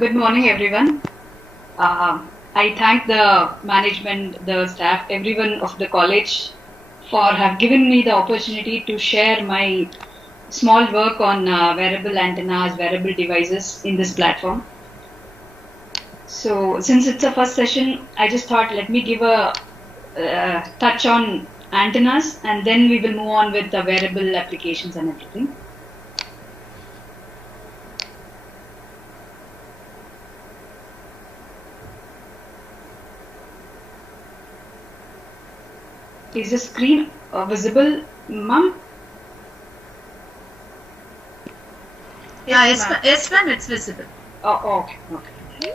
Good morning, everyone. I thank the management, the staff, everyone of the college for have given me the opportunity to share my small work on wearable antennas, wearable devices in this platform. So, since it's a first session, I just thought let me give a touch on antennas, and then we will move on with the wearable applications and everything. Is the screen visible, ma'am? Yes, ma'am, it's visible. Oh, okay.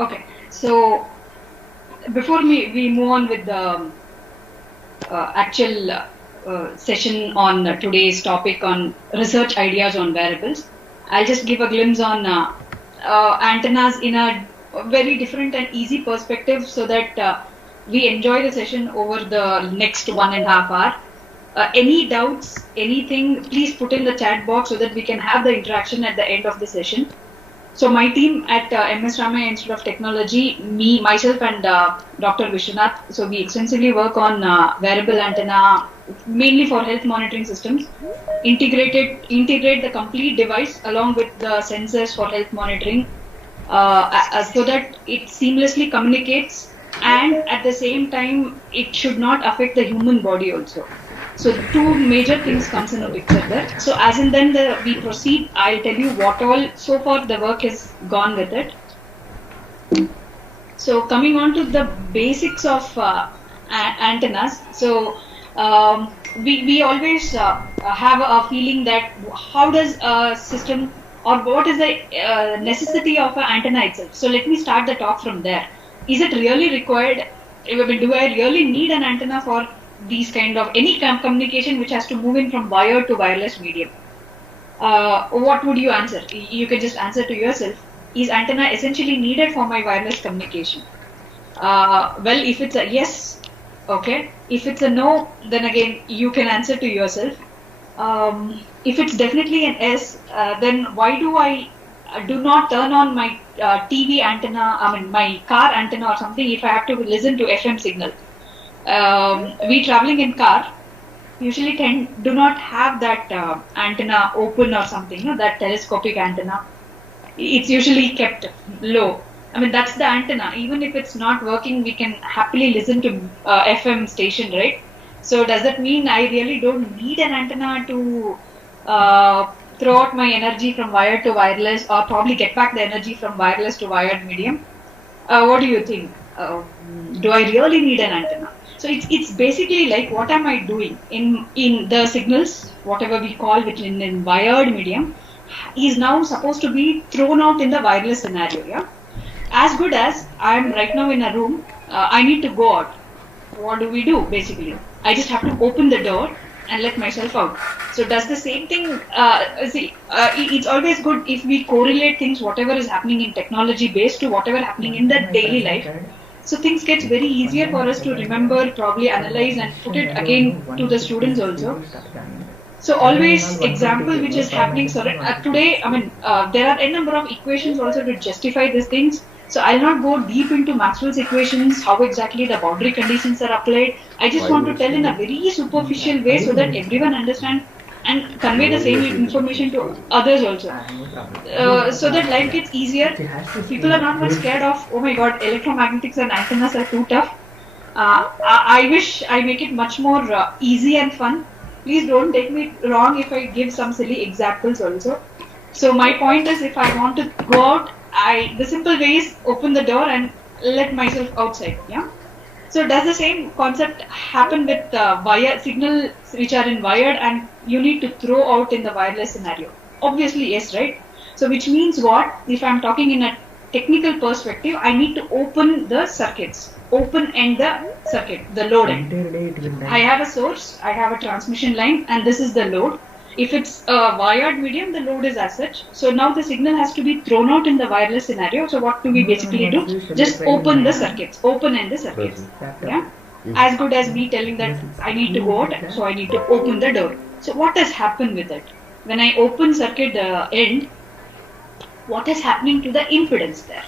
Okay, so before we move on with the actual session on today's topic on research ideas on wearables, I'll just give a glimpse on antennas in a very different and easy perspective so that we enjoy the session over the next 1.5 hours. Any doubts, anything, please put in the chat box so that we can have the interaction at the end of the session. So my team at MS Ramaiah Institute of Technology, myself and Dr. Vishwanath, so we extensively work on wearable antenna, mainly for health monitoring systems. Integrate the complete device along with the sensors for health monitoring so that it seamlessly communicates, and at the same time it should not affect the human body also. So two major things comes in a picture there. So as in then we proceed, I'll tell you what all so far the work has gone with it. So coming on to the basics of antennas. So we always have a feeling that how does a system or what is the necessity of an antenna itself. So let me start the talk from there. Is it really required? Do I really need an antenna for these kind of any communication which has to move in from wired to wireless medium? What would you answer? You can just answer to yourself. Is antenna essentially needed for my wireless communication? Well, if it's a yes, okay. If it's a no, then again you can answer to yourself. If it's definitely an yes, then why do I do not turn on my TV antenna, my car antenna or something if I have to listen to FM signal? We traveling in car usually do not have that antenna open or something, that telescopic antenna. It's usually kept low. That's the antenna. Even if it's not working, we can happily listen to FM station, right? So does that mean I really don't need an antenna to throw out my energy from wired to wireless, or probably get back the energy from wireless to wired medium? What do you think? Do I really need an antenna? So it's basically like, what am I doing in the signals, whatever we call it in wired medium, is now supposed to be thrown out in the wireless scenario. Yeah. As good as I'm right now in a room, I need to go out. What do we do basically? I just have to open the door and let myself out. So does the same thing, it's always good if we correlate things, whatever is happening in technology based to whatever happening in the daily life. So things get very easier for us to remember, probably analyze and put it again to the students also. So always example which is happening. So today, there are a number of equations also to justify these things. So I'll not go deep into Maxwell's equations, how exactly the boundary conditions are applied. I just want to tell in a very superficial way so that everyone understands and convey the same information to others also. So that life gets easier. People are not much scared of, oh my god, electromagnetics and antennas are too tough. I wish I make it much more easy and fun. Please don't take me wrong if I give some silly examples also. So my point is, if I want to go out, the simple way is open the door and let myself outside. Yeah. So does the same concept happen with wire signal which are in wired and you need to throw out in the wireless scenario? Obviously yes, right? So which means what? If I'm talking in a technical perspective, I need to open the circuits, open end the circuit, the load end. I have a source, I have a transmission line, and this is the load. If it's a wired medium, the load is as such. So now the signal has to be thrown out in the wireless scenario. So what do we basically do? Just open the circuits, open end the circuits. Yeah. as good as me telling that I need to go out, so I need to open the door. So what has happened with it? When I open circuit the end, what is happening to the impedance there?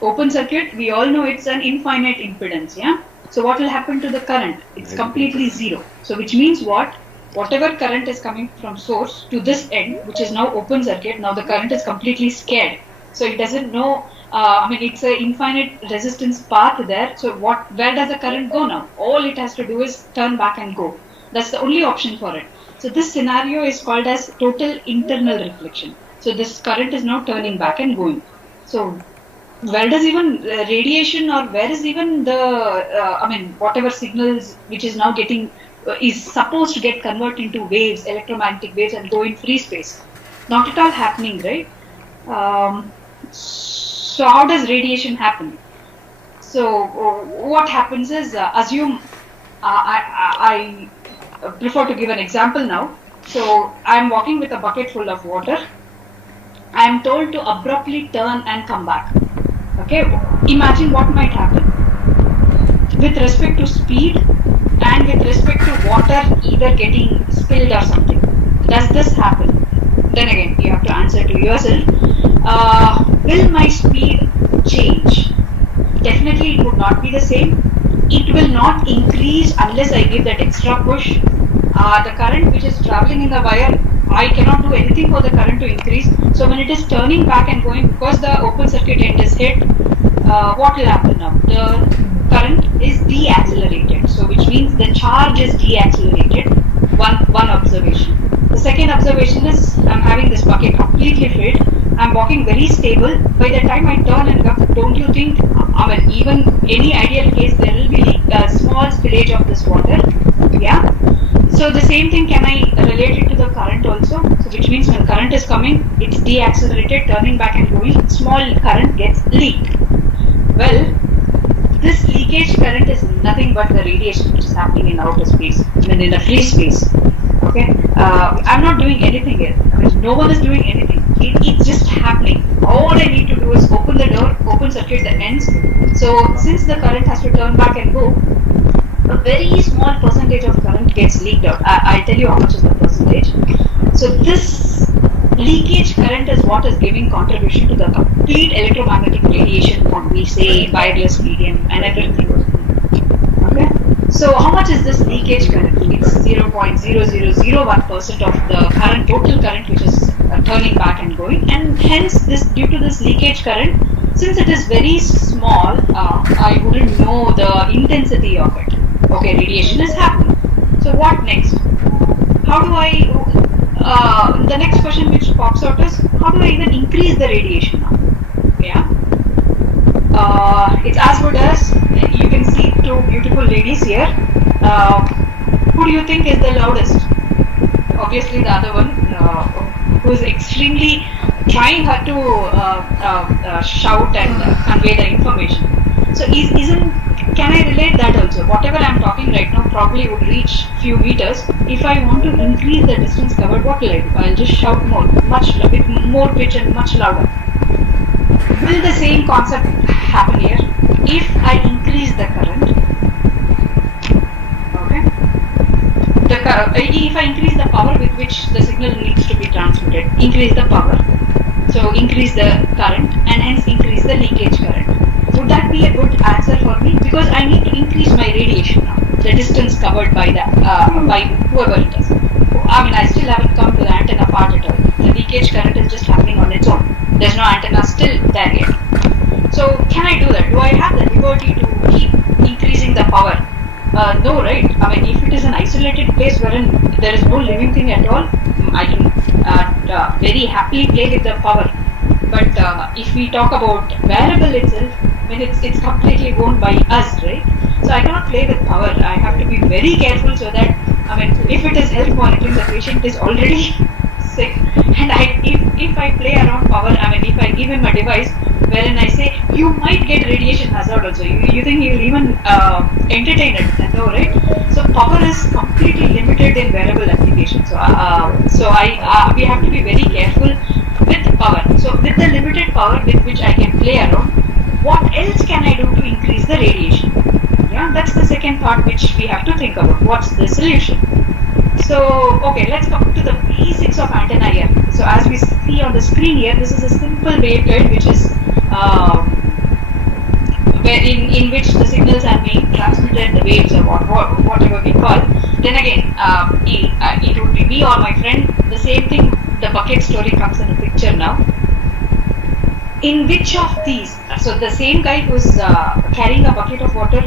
Open circuit, we all know it's an infinite impedance, yeah? So what will happen to the current? It's completely zero. So which means what? Whatever current is coming from source to this end, which is now open circuit, now the current is completely scared. So it doesn't know, it's an infinite resistance path there. So where does the current go now? All it has to do is turn back and go. That's the only option for it. So this scenario is called as total internal reflection. So this current is now turning back and going. So where does even radiation, or where is even the, whatever signals which is now getting, is supposed to get converted into waves, electromagnetic waves, and go in free space? Not at all happening, right? So how does radiation happen? So what happens is, assume, I prefer to give an example now. So I'm walking with a bucket full of water. I am told to abruptly turn and come back. Okay, imagine what might happen with respect to speed and with respect to water either getting spilled or something. Does this happen? Then again, you have to answer to yourself. Will my speed change? Definitely it would not be the same. It will not increase unless I give that extra push. The current which is traveling in the wire, I cannot do anything for the current to increase. So when it is turning back and going, because the open circuit end is hit, what will happen now? The current is deaccelerated. So which means the charge is deaccelerated. One observation. The second observation is, I'm having this bucket completely filled. I'm walking very stable. By the time I turn and come, don't you think, even any ideal case, there will be a small spillage of this water? Yeah. So the same thing, can I relate it to the current also? So which means when current is coming, it's deaccelerated, turning back and going, small current gets leaked. Well, this leakage current is nothing but the radiation which is happening in outer space, in the free space. Okay, I'm not doing anything here. No one is doing anything. It's just happening. All I need to do is open the door, open circuit the ends. So since the current has to turn back and go, a very small percentage of current gets leaked out. I'll tell you how much is the percentage. So this leakage current is what is giving contribution to the complete electromagnetic radiation, what we say, wireless medium and everything. Okay. So how much is this leakage current? It's 0.0001% of the current, total current which is turning back and going, and hence due to this leakage current, since it is very small, I wouldn't know the intensity of it. Okay, radiation is happening. So what next? How do I, the next question which pops out is, how do I even increase the radiation now? Yeah. It's as good as, you can see two beautiful ladies here. Who do you think is the loudest? Obviously the other one, who is extremely trying her to shout and convey the information. So can I relate that also? Whatever I am talking right now probably would reach few meters. If I want to increase the distance covered, what will I do? I'll just shout more, with more pitch and much louder. Will the same concept happen here? If I increase the current, okay, if I increase the power with which the signal needs to be transmitted, increase the power, so increase the current and hence increase the leakage current. Would that be a good answer for me? Because I need to increase my radiation now, the distance covered by by whoever it is. I still haven't come to the antenna part at all. The leakage current is just happening on its own. There's no antenna still there yet. So can I do that? Do I have the liberty to keep increasing the power? No, right? If it is an isolated place wherein there is no living thing at all, I can very happily play with the power. But if we talk about wearable itself, it's completely owned by us, right? So I cannot play with power. I have to be very careful so that, if it is health monitoring, the patient is already sick, and if I play around power, if I give him a device wherein I say you might get radiation hazard also, you think he will even entertain it? No, right? So power is completely limited in wearable applications. So we have to be very careful with power. So with the limited power with which I can play around, what else can I do to increase the radiation? Yeah, that's the second part which we have to think about. What's the solution? So, okay, let's come to the basics of antenna here. So, as we see on the screen here, this is a simple waveguide which is in which the signals are being transmitted, the waves or whatever we call. Then again, it would be me or my friend. The same thing, the bucket story comes in the picture now. In which of these, so the same guy who's carrying a bucket of water,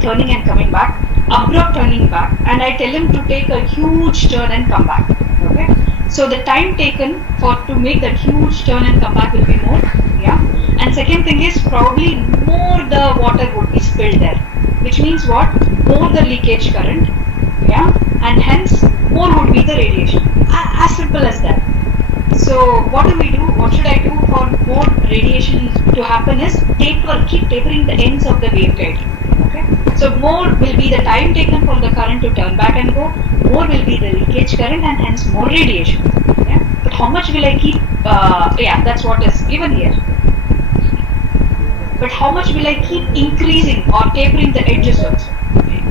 turning and coming back, abrupt turning back, and I tell him to take a huge turn and come back. Okay, so the time taken to make that huge turn and come back will be more, yeah. And second thing is probably more the water would be spilled there, which means what? More the leakage current, yeah, and hence more would be the radiation. As simple as that. So what do we do? What should I do for more radiation to happen is keep tapering the ends of the waveguide. Okay. So more will be the time taken for the current to turn back and go. More will be the leakage current and hence more radiation. Yeah. But how much will I keep? Yeah, that's what is given here. But how much will I keep increasing or tapering the edges also?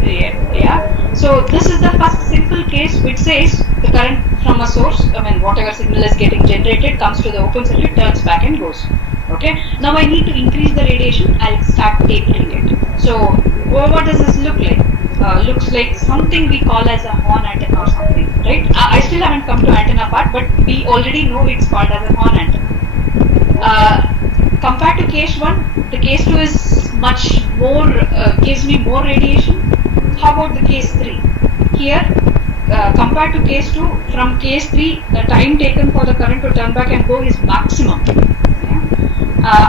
Yeah. So this is the first simple case which says the current from a source, whatever signal is getting generated comes to the open circuit, turns back and goes. Okay. Now I need to increase the radiation. I'll start tapering it. So what does this look like? Looks like something we call as a horn antenna or something, right? I still haven't come to antenna part, but we already know it's called as a horn antenna. Compared to case 1, the case 2 is much more, gives me more radiation. How about the case 3? Here, compared to case 2, from case 3, the time taken for the current to turn back and go is maximum. Yeah?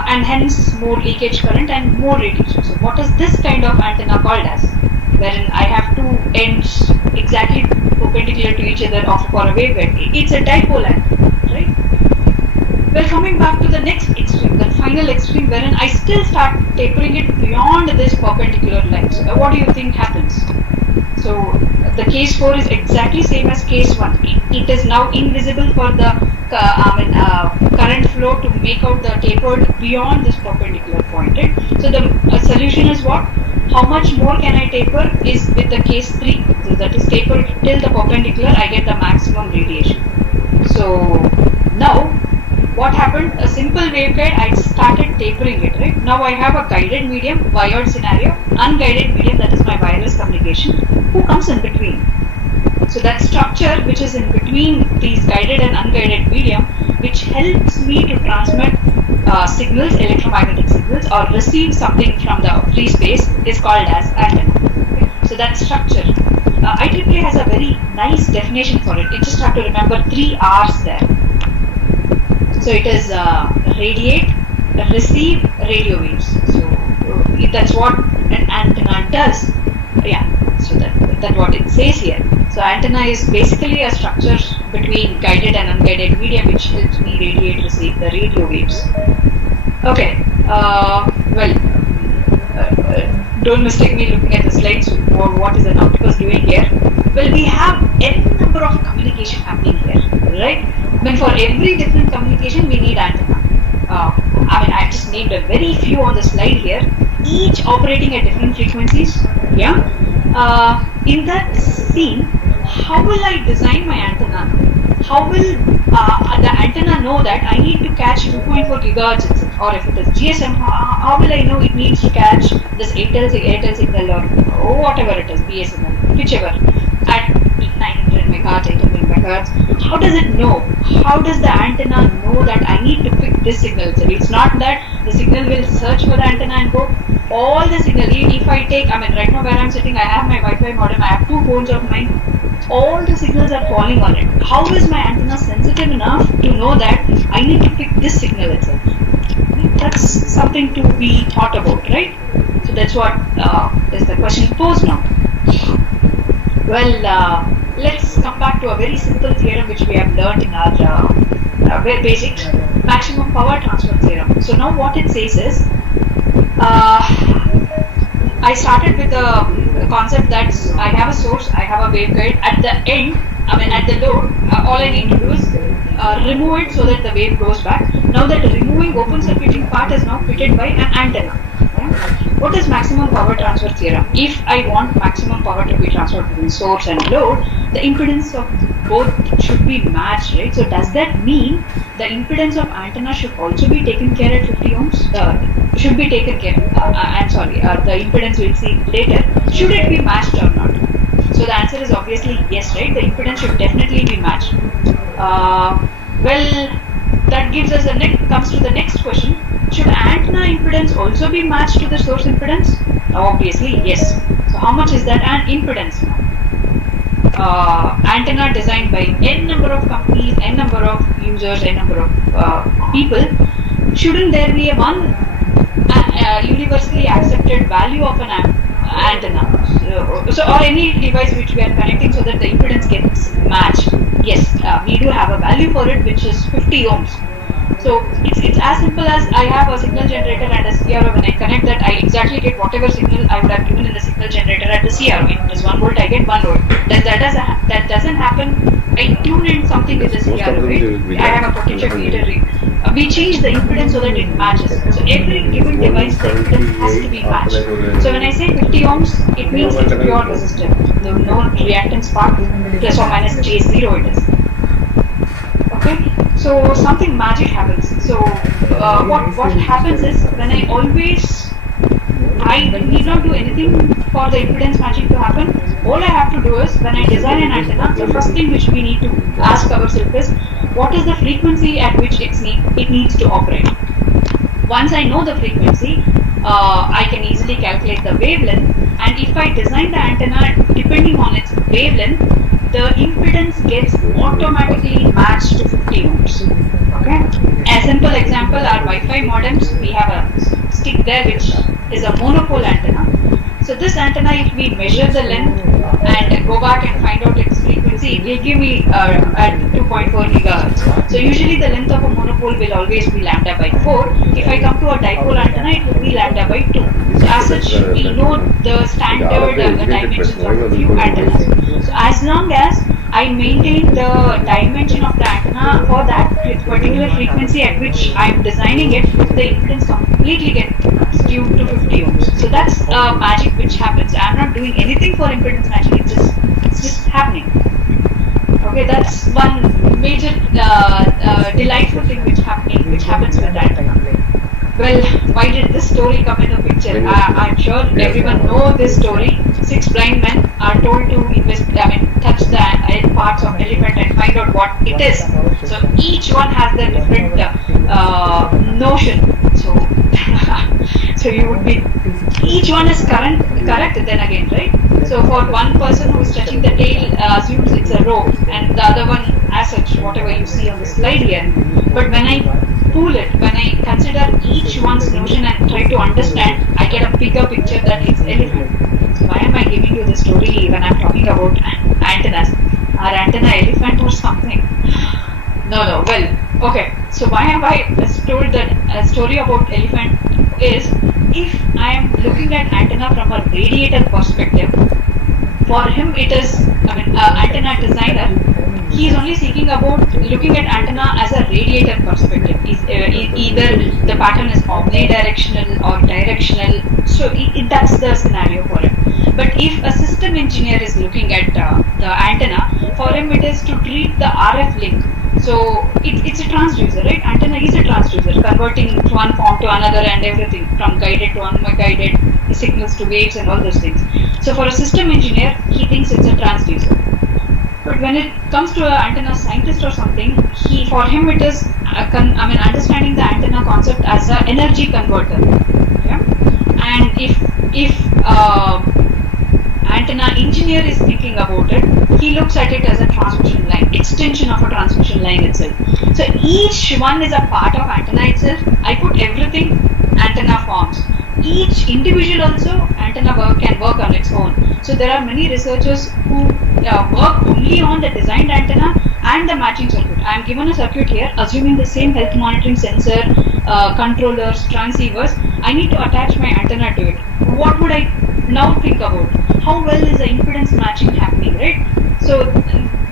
And hence more leakage current and more radiation. So what is this kind of antenna called as? Wherein I have two ends exactly perpendicular to each other for a waveguide. It's a dipole antenna, right? Well, coming back to the next extreme, the final extreme, wherein I still start tapering it beyond this perpendicular line. So what do you think happens? So the case 4 is exactly same as case 1. It is now invisible for the current flow to make out the tapered beyond this perpendicular point. Right? So the solution is what? How much more can I taper is with the case 3. So that is tapered till the perpendicular, I get the maximum radiation. So now what happened? A simple waveguide, I started tapering it, right? Now I have a guided medium, wired scenario, unguided medium, that is my wireless communication. Who comes in between? So that structure which is in between these guided and unguided medium, which helps me to transmit signals, electromagnetic signals, or receive something from the free space is called as antenna. Okay? So that structure. IEEE has a very nice definition for it. You just have to remember 3 R's there. So it is radiate, receive, radio waves. So that's what an antenna does. Yeah, so that's what it says here. So antenna is basically a structure between guided and unguided medium which helps me radiate, receive the radio waves. Okay, don't mistake me looking at the slides for what is an octopus doing here. Well, we have n number of communication happening here, right? But for every different communication, we need antenna. I just named a very few on the slide here, each operating at different frequencies. Yeah. In that scene, how will I design my antenna? How will the antenna know that I need to catch 2.4 gigahertz itself? Or if it is GSM, how will I know it needs to catch this Airtel signal or whatever it is, BSNL, whichever, at 900 megahertz, 800 megahertz? How does it know? How does the antenna know that I need to pick this signal? So it's not that the signal will search for the antenna and go. All the signal, if I take, right now where I'm sitting, I have my Wi-Fi modem, I have 2 phones of mine. All the signals are falling on it. How is my antenna sensitive enough to know that I need to pick this signal itself? That's something to be thought about, right? So that's what is the question posed now. Well, let's come back to a very simple theorem which we have learned in our very basic maximum power transfer theorem. So now what it says is, I started with the concept that I have a source, I have a waveguide. At the end, at the load, all I need to do is remove it so that the wave goes back. Now that removing open circuiting part is now fitted by an antenna. Okay? What is maximum power transfer theorem? If I want maximum power to be transferred between source and load, the impedance of both should be matched, right? So does that mean the impedance of antenna should also be taken care at 50 ohms? Should be taken care. The impedance we'll see later. Should it be matched or not? So the answer is obviously yes, right? The impedance should definitely be matched. That gives us comes to the next question. Should antenna impedance also be matched to the source impedance? Obviously yes. So how much is that impedance now? Antenna designed by n number of companies, n number of users, n number of people. Shouldn't there be one universally accepted value of an antenna? Or any device which we are connecting so that the impedance gets matched? Yes, we do have a value for it, which is 50 ohms. So it's as simple as I have a signal generator and a CRO. When I connect that, I exactly get whatever signal I would have given in the signal generator at the CRO. It is 1 volt, I get 1 volt. That doesn't happen. I tune in something with the CRO. Right? I have a potential meter. We change the impedance so that it matches. So every given device, the impedance has to be matched. So when I say 50 ohms, it means it's pure resistor. The no reactance part, plus or minus J0 it is. Okay. So something magic happens. So what happens is when I need not do anything for the impedance matching to happen. All I have to do is when I design an antenna, the first thing which we need to ask ourselves is what is the frequency at which it needs to operate. Once I know the frequency, I can easily calculate the wavelength, and if I design the antenna depending on its wavelength, the impedance gets automatically matched to 50 ohms. Okay. A simple example are Wi-Fi modems. We have a stick there which is a monopole antenna. So this antenna, if we measure the length and go back and find out its frequency, it will give me at 2.4 gigahertz. So usually the length of a monopole will always be lambda by 4. If I come to a dipole antenna, it will be lambda by 2. So as such, we know the standard dimensions of a few antennas. So as long as I maintain the dimension of the antenna for that particular frequency at which I am designing it, the impedance completely gets skewed to 50 ohms. So that's magic which happens. I am not doing anything for impedance matching. It's just happening. Okay, that's one major delightful thing which happens with antenna. Well, why did this story come in the picture? I'm sure everyone knows this story. 6 blind men are told to touch the parts of elephant and find out what it is. So each one has their different notion. So you would be, each one is correct then again, right? So for one person who is touching the tail assumes it's a rope, and the other one as such, whatever you see on the slide here. But when I pull it, when I consider each one's notion and try to understand, I get a bigger picture that it's elephant. So why am I giving you the story when I'm talking about antennas? Are antenna elephant or something? No. Well, okay. So why have I told that a story about elephant is, if I am looking at antenna from a radiator perspective, for him it is, antenna designer, he is only seeking about looking at antenna as a radiator perspective. Either the pattern is omnidirectional or directional, so that's the scenario for him. But if a system engineer is looking at the antenna, for him it is to treat the RF link. So it's a transducer, right? Antenna is a transducer, converting one form to another and everything, from guided to unguided, signals to waves and all those things. So for a system engineer, he thinks it's a transducer. But when it comes to an antenna scientist or something, for him it is understanding the antenna concept as an energy converter. Okay? And if antenna engineer is thinking about it, he looks at it as a transmission line, extension of a transmission line itself. So each one is a part of antenna itself. I put everything, antenna forms. Each individual also, antenna can work on its own. So there are many researchers who work only on the designed antenna and the matching circuit. I am given a circuit here, assuming the same health monitoring sensor, controllers, transceivers. I need to attach my antenna to it. What would I now think about? How well is the impedance matching happening, right? So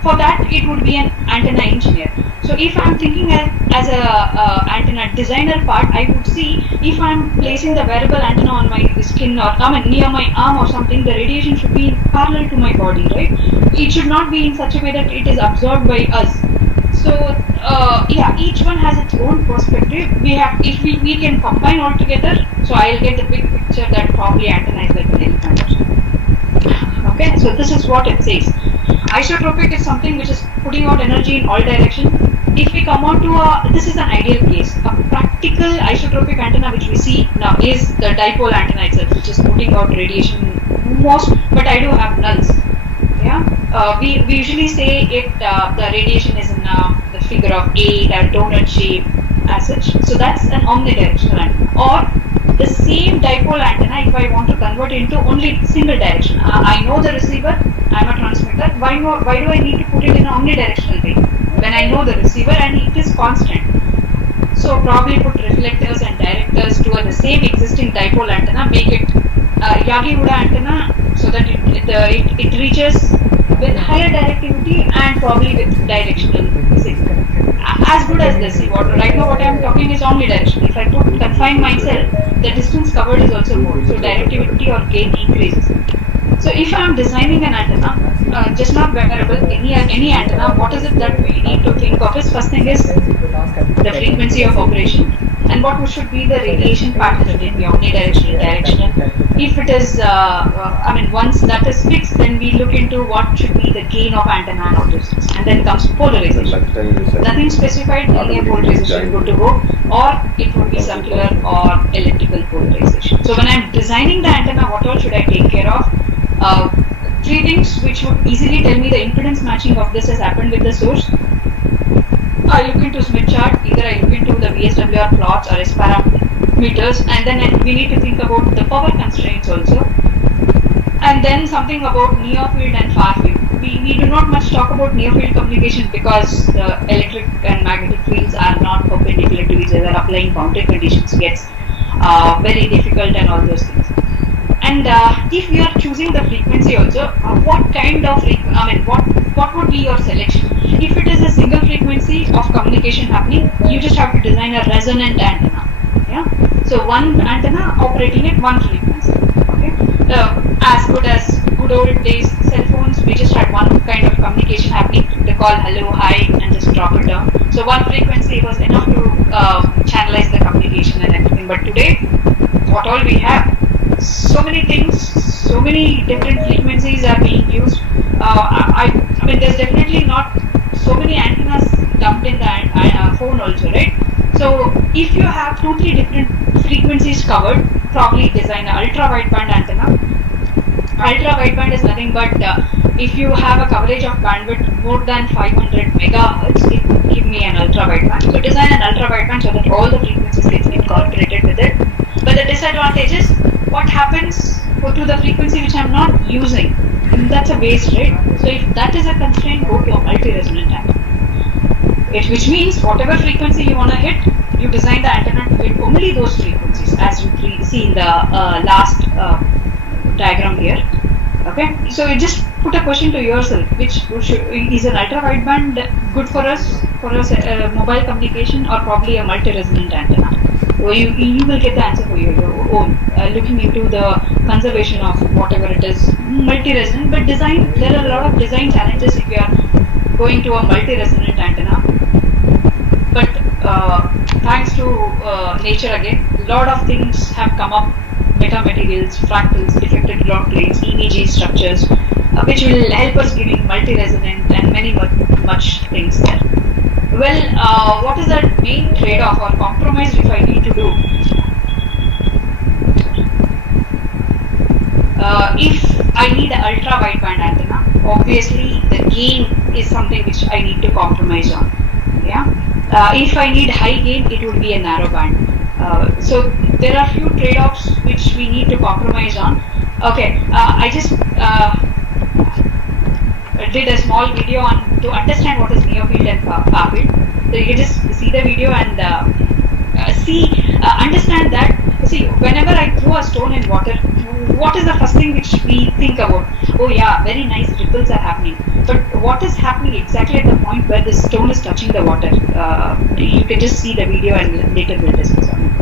for that it would be an antenna engineer. So if I'm thinking as a antenna designer part, I would see if I'm placing the wearable antenna on my skin or near my arm or something, the radiation should be parallel to my body, right? It should not be in such a way that it is absorbed by us. So yeah, each one has its own perspective. We have, if we can combine all together, so I'll get the big picture that probably antenna is like an elephant or something. Okay, so this is what it says. Isotropic is something which is putting out energy in all directions. If we come on to this is an ideal case. A practical isotropic antenna which we see now is the dipole antenna itself, which is putting out radiation most, but I do have nulls. Yeah, we usually say it the radiation is in the figure of 8 or donut shape as such. So that's an omnidirectional antenna. Or the same dipole antenna, if I want to convert it into only single direction. I know the receiver, I'm a transmitter. Why do I need to put it in an omnidirectional way when I know the receiver and it is constant? So probably put reflectors and directors to the same existing dipole antenna, make it Yagi-Uda antenna, so that it reaches with higher directivity and probably with directional signal. As good as this. See, right now what I am talking is omnidirectional. If I confine myself, the distance covered is also more. So directivity or gain increases. So if I am designing an antenna, just not wearable, any antenna, what is it that we need to think of is, first thing is the frequency of operation and what should be the radiation pattern. It can be omnidirectional, directional. If it is, once that is fixed, then we look into what should be the gain of antenna and all those things. And then comes polarization. Nothing specified, linear polarization good to go, or it would be circular or elliptical polarization. So when I'm designing the antenna, what all should I take care of? Three things which would easily tell me the impedance matching of this has happened with the source. I look into Smith chart, either I look into the VSWR plots or S parameters, and then we need to think about the power constraints also. And then something about near field and far field. We do not much talk about near field communication because the electric and magnetic fields are not perpendicular to each other. Applying boundary conditions gets very difficult and all those things. And if we are choosing the frequency also, what kind of what would be your selection? If it is a single frequency of communication happening, you just have to design a resonant antenna. Yeah. So one antenna operating at one frequency. Okay. As good as good old days cell phones, we just had one kind of communication happening. They call hello, hi, and just drop it down. So one frequency was enough to channelize the communication and everything. But today, what all we have? So many things, so many different frequencies are being used. There's definitely not so many antennas dumped in the phone also, right? So if you have 2-3 different frequencies covered, probably design an ultra wideband antenna. Ultra wideband is nothing but if you have a coverage of bandwidth more than 500 megahertz, it will give me an ultra wideband. So design an ultra wideband so that all the frequencies get incorporated with it. But the disadvantage is, what happens to the frequency which I am not using? And that's a waste, right? So if that is a constraint, go to a multi-resonant antenna. Which means whatever frequency you want to hit, you design the antenna to hit only those frequencies, as you see in the last diagram here. Okay, so you just put a question to yourself: which is an ultra wideband good for us mobile communication, or probably a multi-resonant antenna? So you will get the answer for your own, looking into the conservation of whatever it is, multi-resonant. But there are a lot of design challenges if you are going to a multi-resonant antenna. But thanks to nature again, a lot of things have come up: metamaterials, fractals, defected ground planes, EVG structures, which will help us giving multi-resonant and many much things there. Well, what is the main trade-off or compromise if I need to do? If I need an ultra-wideband antenna, obviously the gain is something which I need to compromise on. Yeah. If I need high gain, it would be a narrow band. So there are few trade-offs which we need to compromise on. Okay, I just did a small video on to understand what is near field and far field. So you can just see the video and understand that. See, whenever I throw a stone in water, what is the first thing which we think about? Oh yeah, very nice ripples are happening. But what is happening exactly at the point where the stone is touching the water? You can just see the video and later we'll discuss on it.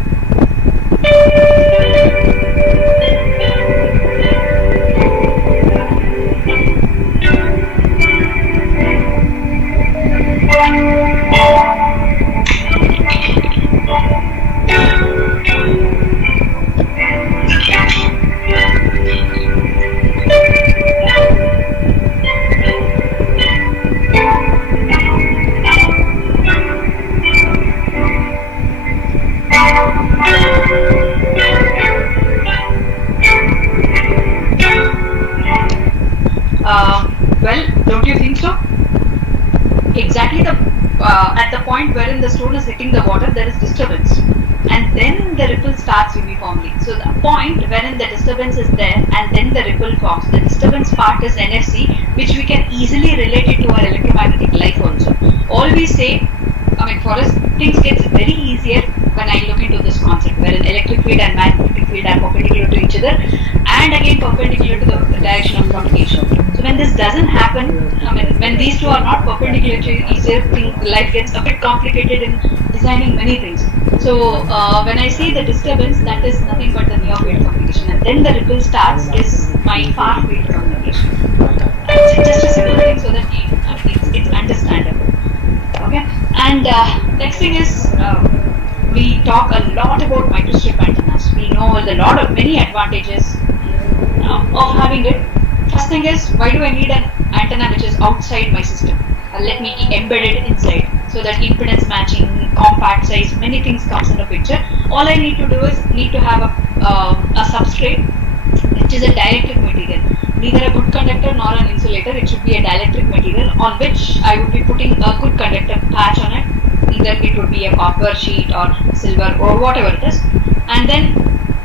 Well, don't you think so? Exactly at the point wherein the stone is hitting the water, there is disturbance, and then the ripple starts uniformly. So the point wherein the disturbance is there, and then the ripple forms. The disturbance part is NFC, which we can easily relate it to our electromagnetic life also. All we say, for us, things gets very easier when I look into this concept, wherein electric field and magnetic field are perpendicular to each other, and again perpendicular to the direction of propagation. So when this doesn't happen, when these two are not perpendicular to each other, life gets a bit complicated in designing many things. So when I say the disturbance, that is nothing but the near field communication, and then the ripple starts is my far field communication. It's just a simple thing so that it's understandable. Okay, and next thing is we talk a lot about microstrip antennas. We know many advantages of having it. First thing is, why do I need an antenna which is outside my system? Let me embed it inside, so that impedance matching, compact size, many things comes in the picture. All I need to do is to have a substrate which is a dielectric material, neither a good conductor nor an insulator. It should be a dielectric material on which I would be putting a good conductor patch on it. Either it would be a copper sheet or silver or whatever it is, and then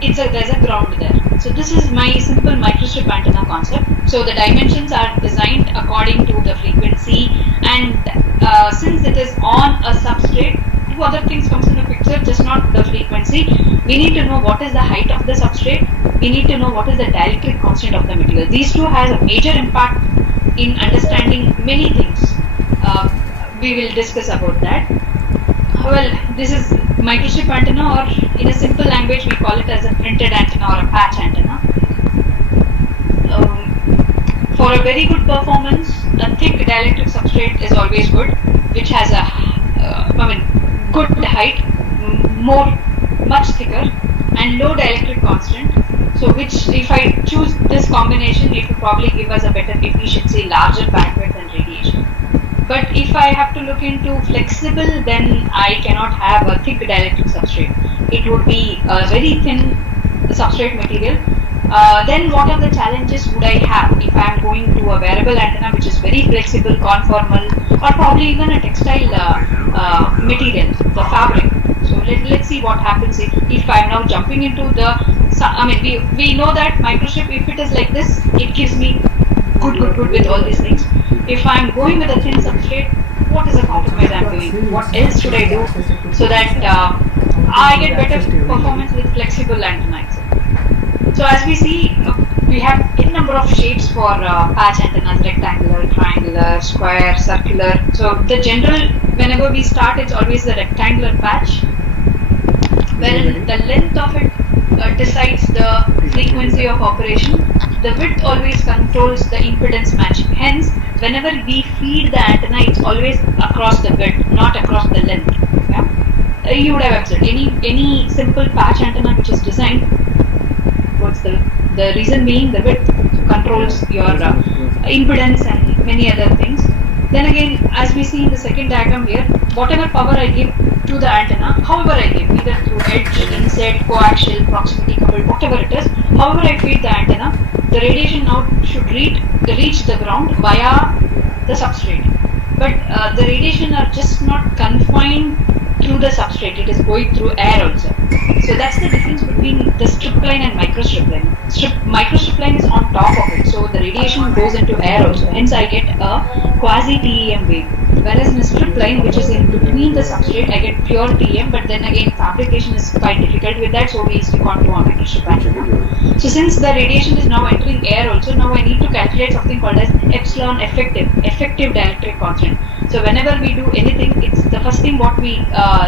there's a ground there. So this is my simple microstrip antenna concept. So the dimensions are designed according to the frequency, and since it is on a substrate, two other things comes in the picture, just not the frequency. We need to know what is the height of the substrate. We need to know what is the dielectric constant of the material. These two has a major impact in understanding many things. We will discuss about that. Well, this is microstrip antenna, or in a simple language we call it as a printed antenna or a patch antenna. For a very good performance, a thick dielectric substrate is always good, which has a good height, much thicker, and low dielectric constant. So which, if I choose this combination, it will probably give us a better efficiency, larger bandwidth and radiation. But if I have to look into flexible, then I cannot have a thick dielectric substrate. It would be a very thin substrate material. Then what are the challenges would I have if I am going to a wearable antenna which is very flexible, conformal, or probably even a textile material, the fabric. So let's see what happens if I am now jumping into the, we know that microstrip, if it is like this, it gives me good with all these things. If I am going with a thin substrate, what is the compromise I am doing? What else should I do so that I get better performance with flexible antenna? So as we see, we have n number of shapes for patch antennas: rectangular, triangular, square, circular. So the general, whenever we start, it's always the rectangular patch, wherein the length of it decides the frequency of operation. The width always controls the impedance matching. Hence, whenever we feed the antenna, it's always across the width, not across the length. Yeah? You would have observed any simple patch antenna which is designed. What's the reason being? The width controls your impedance and many other things. Then again, as we see in the second diagram here, whatever power I give to the antenna, however I give, either through edge, inset, coaxial, proximity coupled, whatever it is, however I feed the antenna, the radiation now should reach the ground via the substrate. But the radiation are just not confined through the substrate, it is going through air also. So that's the difference between the strip line and microstrip line. Microstrip line is on top of it. so the radiation goes into air also. Hence, I get a quasi-TEM wave. Whereas in a strip line, which is in between the substrate, I get pure TEM, but then again, fabrication is quite difficult with that, so we stick on to a microstrip antenna. So since the radiation is now entering air also, now I need to calculate something called as epsilon effective dielectric constant. So whenever we do anything, it's the first thing what we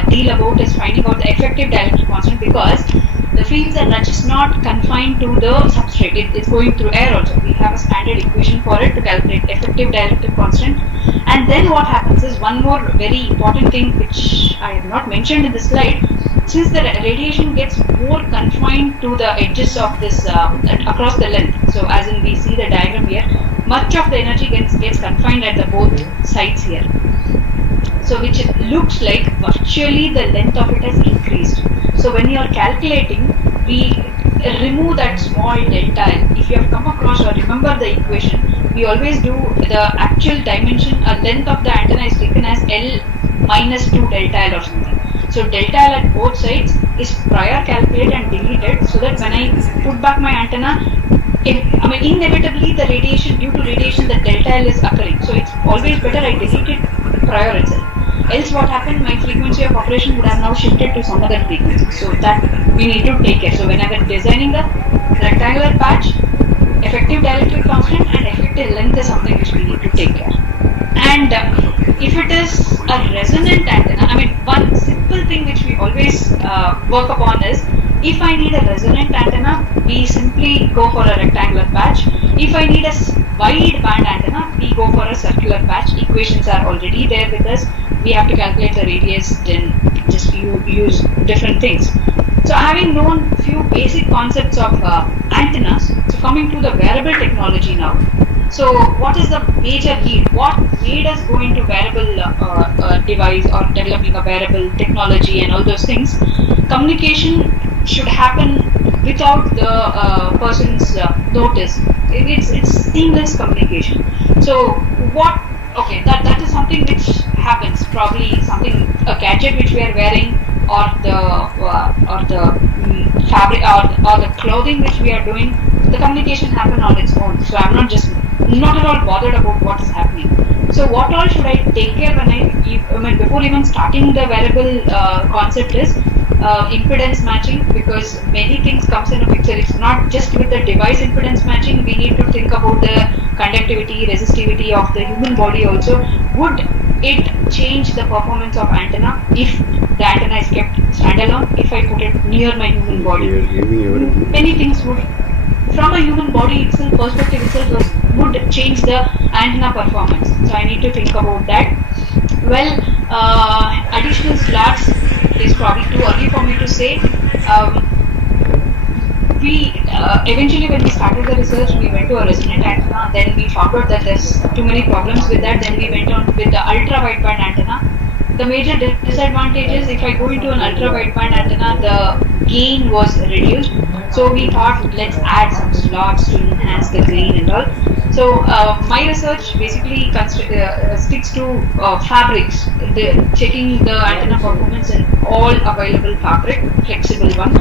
deal about is finding out the effective dielectric constant, because the fields are just not confined to the substrate. It's going through air also. We have a standard equation for it to calculate effective dielectric constant. And then what happens is one more very important thing which I have not mentioned in the slide. Since the radiation gets more confined to the edges of this across the length, so as in we see the diagram here, much of the energy gets confined at the both sides here. So which it looks like virtually the length of it has increased. So when you are calculating, we remove that small delta L. If you have come across or remember the equation, we always do the actual dimension, length of the antenna is taken as L minus 2 delta L or something. So delta L at both sides is prior calculated and deleted, so that when I put back my antenna, inevitably the radiation, due to radiation, the delta L is occurring. So it's always better I delete it prior itself. Else what happened, my frequency of operation would have now shifted to some other frequency. So that we need to take care. So whenever designing the rectangular patch, effective dielectric constant and effective length is something which we need to take care. And if it is a resonant antenna, one simple thing which we always work upon is, if I need a resonant antenna, we simply go for a rectangular patch. If I need a wide band antenna, we go for a circular patch. Equations are already there with us. We have to calculate the radius, then just use different things. So having known few basic concepts of antennas, so coming to the wearable technology now. So what is the major lead? What made us go into wearable device or developing a wearable technology and all those things? Communication should happen without the person's notice. It's seamless communication. So what? Okay, that is something which happens. Probably something, a gadget which we are wearing, or the fabric or the clothing which we are doing. The communication happen on its own. So I'm not at all bothered about what is happening. So what all should I take care when before even starting the wearable concept is impedance matching, because many things comes in a picture. It's not just with the device impedance matching. We need to think about the conductivity, resistivity of the human body also. Would it change the performance of antenna if the antenna is kept standalone? If I put it near my human body, many things would, from a human body itself perspective itself, would change the antenna performance. So I need to think about that. Well, additional slots is probably too early for me to say. We eventually, when we started the research, we went to a resonant antenna. Then we found out that there's too many problems with that. Then we went on with the ultra wideband antenna. The major disadvantage is, if I go into an ultra wideband antenna, the gain was reduced. So we thought, let's add some slots to enhance the gain and all. So my research basically sticks to fabrics, checking the antenna performance in all available fabric, flexible one.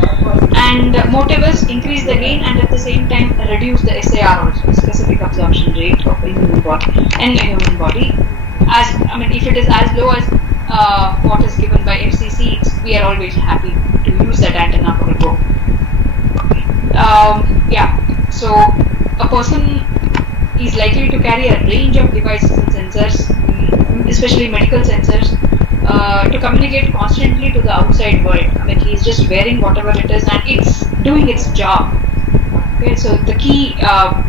And motive is increase the gain and at the same time reduce the SAR also, specific absorption rate of a human body. If it is as low as what is given by FCC, we are always happy to use that antenna for a go. So a person is likely to carry a range of devices and sensors, especially medical sensors, to communicate constantly to the outside world. He's just wearing whatever it is and it's doing its job. Okay, so the key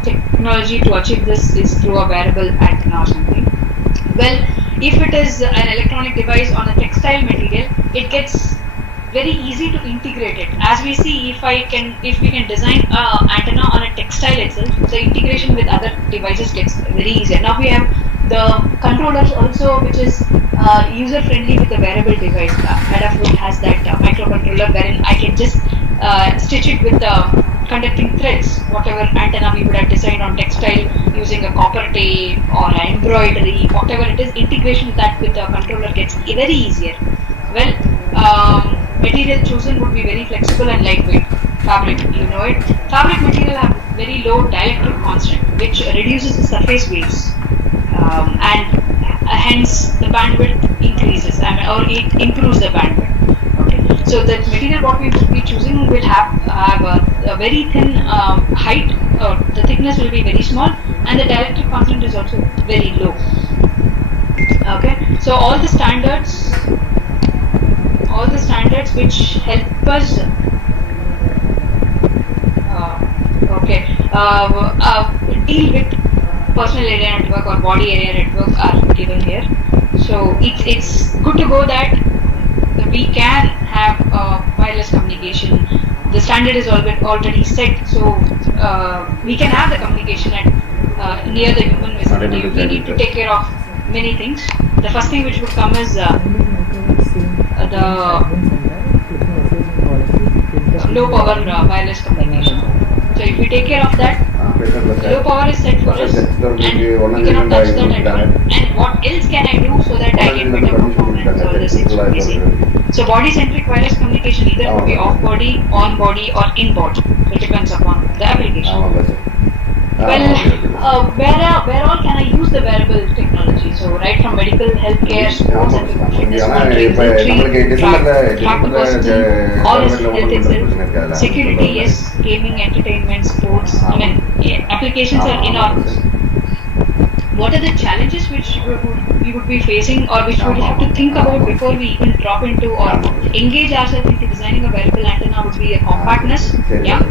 technology to achieve this is through a wearable antenna or something. Well, if it is an electronic device on a textile material, it gets very easy to integrate it. As we see, if we can design an antenna on a textile itself, the integration with other devices gets very easier. Now we have the controllers also, which is user friendly with a wearable device. Adafruit has that microcontroller wherein I can just stitch it with the conducting threads, whatever antenna we would have designed on textile using a copper tape or an embroidery, whatever it is, integration with that with the controller gets very easier. Well, material chosen would be very flexible and lightweight. Fabric, you know it. Fabric material have very low dielectric constant, which reduces the surface waves, and hence the bandwidth increases, or it improves the bandwidth. Okay, so the material what we would be choosing will have a very thin height, or the thickness will be very small, and the dielectric constant is also very low. Okay, so all the standards which help us deal with personal area network or body area network are given here. So it's good to go that we can have wireless communication. The standard is already set, so we can have the communication at near the human vicinity. We need to take care of many things. The first thing which would come is the low power wireless communication. So if we take care of that, low power is set for us, and we cannot touch that at all. And what else can I do so that I get better performance? All this things will be seen. So body-centric wireless communication either could be off-body, on-body, or in-body. It depends upon the application. Well, where all can I use the wearable technology? So right from medical, healthcare, sports and fitness, military, track the person, all is health itself. Security, yes, gaming, entertainment, sports. I mean, applications are enormous. What are the challenges which we would be facing, or which we will have to think about before we even drop into or engage ourselves into designing a wearable antenna? Would be a compactness. Yeah.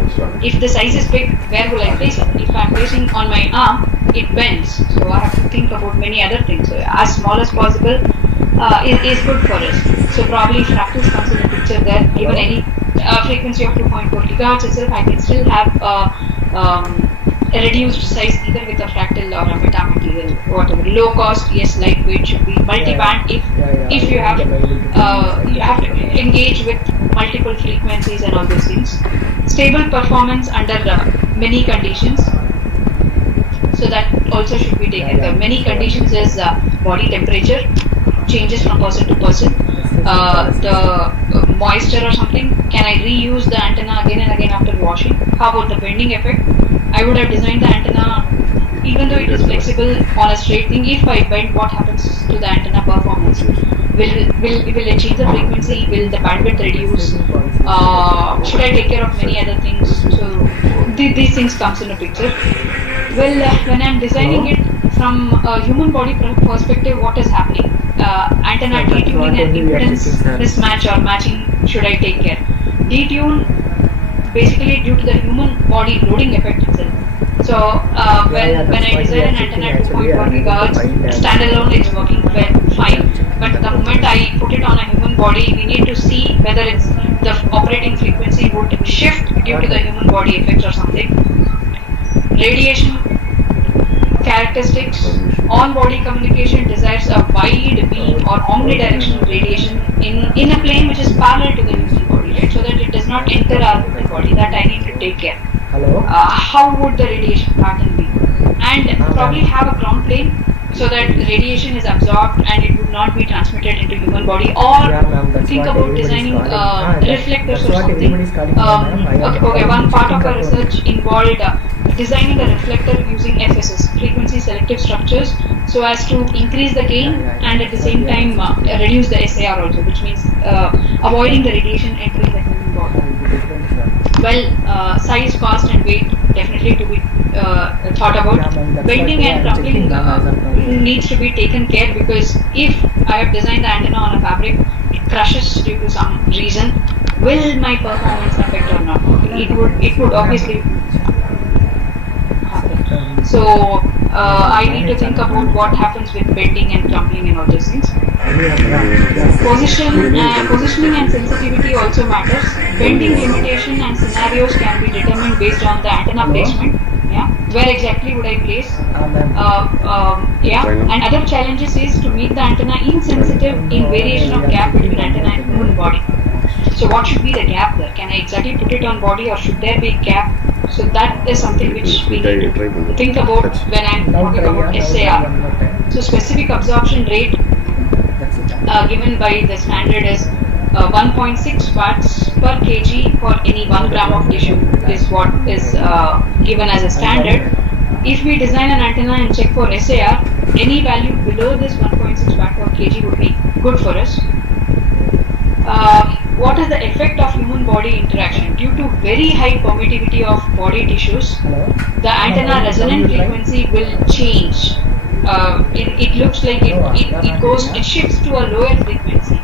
If the size is big, where will I place it? If I'm placing on my arm, it bends. So I have to think about many other things. So as small as possible is good for us. So probably fractals comes in the picture there. Given any frequency of 2.4 gigahertz itself, I can still have a reduced size either with a fractal or a metamaterial, whatever. Low cost, yes, lightweight, should be multi-band if you have to engage with multiple frequencies and all those things. Stable performance under many conditions, so that also should be taken care. Many conditions is body temperature changes from person to person, the moisture or something. Can I reuse the antenna again and again after washing? How about the bending effect? I would have designed the antenna, even though it is flexible on a straight thing. If I bend, what happens to the antenna performance? Will it change the frequency? Will the bandwidth reduce? Should I take care of many other things? So these things comes in a picture. Well, when I'm designing it from a human body perspective, what is happening? Antenna detuning and impedance mismatch or matching, should I take care? Detune, basically due to the human body loading effect itself. So when I design an antenna at 2.4 gigahertz, standalone it's working fine. But the moment I put it on a human body, we need to see whether it's the operating frequency would shift due to the human body effects or something. Radiation characteristics. On-body communication desires a wide beam or omnidirectional radiation in a plane which is parallel to the human body, right? So that it does not enter our human body. That I need to take care. How would the radiation pattern be? And probably have a ground plane so that radiation is absorbed and it would not be transmitted into human body. Or think about designing reflectors or something. Okay, one part of our research involved designing a reflector using FSS, frequency selective structures, so as to increase the gain and at the same time reduce the SAR also, which means avoiding the radiation entering the human body. Well, size, cost and weight definitely to be thought about. Bending and crumpling needs to be taken care, because if I have designed the antenna on a fabric, it crushes due to some reason, will my performance affect or not? It would obviously happen. So I need to think about what happens with bending and crumpling and all those things. Positioning and sensitivity also matters. Bending limitation and scenarios can be determined based on the antenna placement. Yeah, where exactly would I place? And other challenges is to make the antenna insensitive in variation of gap between antenna and human body. So what should be the gap there? Can I exactly put it on body, or should there be a gap? So that is something which we need to think about when I'm talking about SAR. So specific absorption rate given by the standard is 1.6 watts per kg for any 1 gram of tissue is what is given as a standard. If we design an antenna and check for SAR, any value below this 1.6 watt per kg would be good for us. What is the effect of human body interaction? Due to very high permittivity of body tissues, the antenna resonant frequency will change. It looks like it shifts to a lower frequency.